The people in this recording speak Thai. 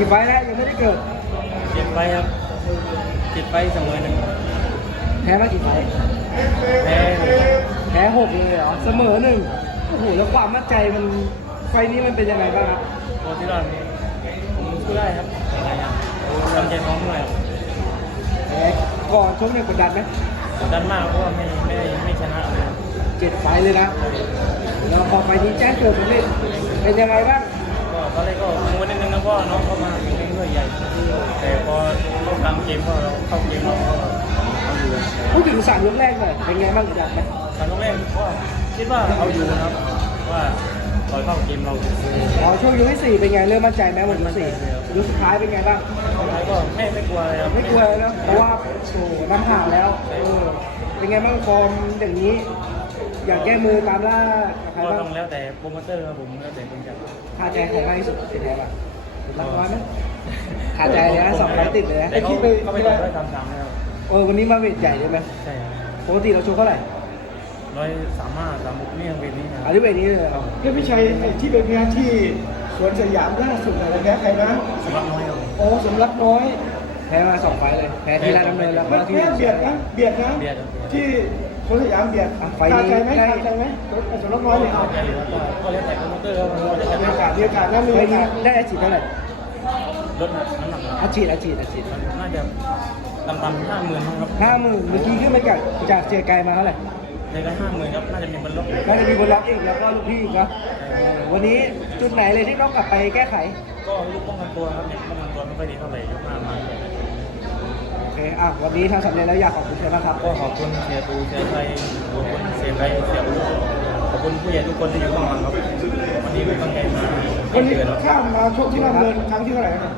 กี่ไฟล์แล้วยังไม่ได้เกิดจิตไปครับจิตไปเสมอหนึ่งแพ้มากี่ไฟล์แพ้หนึ่งแพ้หกเลยเหรอเสมอหนึ่งโอ้โหแล้วความมั่นใจมันไฟล์นี้มันเป็นยังไงบ้างครับโคที่รอดนี่ผมสู้ได้ครับยังไงครับทำใจพร้อมด้วยครับแพ้ก่อนชกเนี่ยกดดันไหมกดดันมากเพราะว่าไม่ไม่ได้ไม่ชนะเลยครับเจ็ดไฟล์เลยนะแล้วพอไฟล์นี้แจ้งเกิดสำเร็จเป็นยังไงบ้างก็ตอนแรกก็กังวลนิดนึงนะเพราะว่าน้อง ญ่แต่พอเข้ากลางเกมก็เราเข้าเกมเราก็เอาอยู่พูดถึงสามยกแรกหน่อยเป็นไงบ้างกดดันไหมสามยกแรกก็คิดว่าเอาอยู่นะครับว่าต่อยเข้าเกมเราอ๋อช่วงยกที่สี่เป็นไงเริ่มมั่นใจไหมวันที่สี่ยกสุดท้ายเป็นไงบ้างแล้วก็ไม่ไม่กลัวเลยครับไม่กลัวเลยนะเพราะว่าโอ้โหน้ำห่างแล้วเออเป็นไงบ้างฟอร์มอย่างนี้ อยากแก้มือตามล่ากับใครก็บ้างต้องแล้วแต่โปรโมเตอร์ครับผมแล้วแต่คนจัดขาดใจใครมากที่สุดเป็นไงบ้างรักน้อยไหม ขาดใจเลยนะสองไฟล์ติดเลยนะแต่เขาเขาไปต่อยด้วยสามสามแล้วเออวันนี้มาเวทใหญ่ใช่ไหมใช่ครับปกติเราชกเท่าไหร่ร้อยสามห้าสามหกนี่ยังเป็นนี่นะคอัรันบนี้เวทนี้เลยเหรอเพื่อนพี่ชัยไอ้ที่เป็นงานที่สวนสยามล่าสุดอะไรแพ้ใครนะสำหรับน้อยครับโอ้สำรับน้อยแพ้มาสองไฟล์เลยแพ้ที่ราชดำเนินแล้วไม่ก็ที่แพ้เบียดนะเบียดนะเบียดครับที่สวนสยามเบียดอะไฟคานี้ใจไหมได้คาใจไหมสำรับน้อยเนี่ยเข้าใจอยู่ครับก็แล้วแต่โปรโมเตอร์ครับว่าจะมีจัดโอกาสมีโอกาสนะมีไฟโอนี้กาสได้อาชีพเท่าไหร่ ลดน้ำหนักอาชีพอาชีพอาชีพน่าจะต่ำๆห้าหมื่นครับห้าหมื่นเมื่อกี้ขึ้นไปจากจากเสียไกลมาเท่าไหร่เลยก็ห้าหมื่นครับน่าจะมีบรรลุน่าจะมีบนล็อกอีกแล้วก็ลูกพี่อีกเนาะเออวันนี้จุดไหนเลยที่ต้องกลับไปแก้ไข ก็ลูกป้องกันตัวครับเนี่ยป้องกันตัวไม่ค่อยดีเท่าไหร่ยกห้ามาโอเคอะวันนี้ทำสำเร็จแล้วอยากขอบคุณใครบ้างครับ ก็ขอบคุณเสียตูเสียไทยขอบคุณเสียไทยเสียอูขอบคุณผู้ใหญ่ทุกคนที่อยู่ข้างหลังครับ วันนี้ไม่ตั้งใจมาวันนี้เกินหรอกข้ามมาชกที่ราชดำเนินครั้งที่เท่าไหร่นะ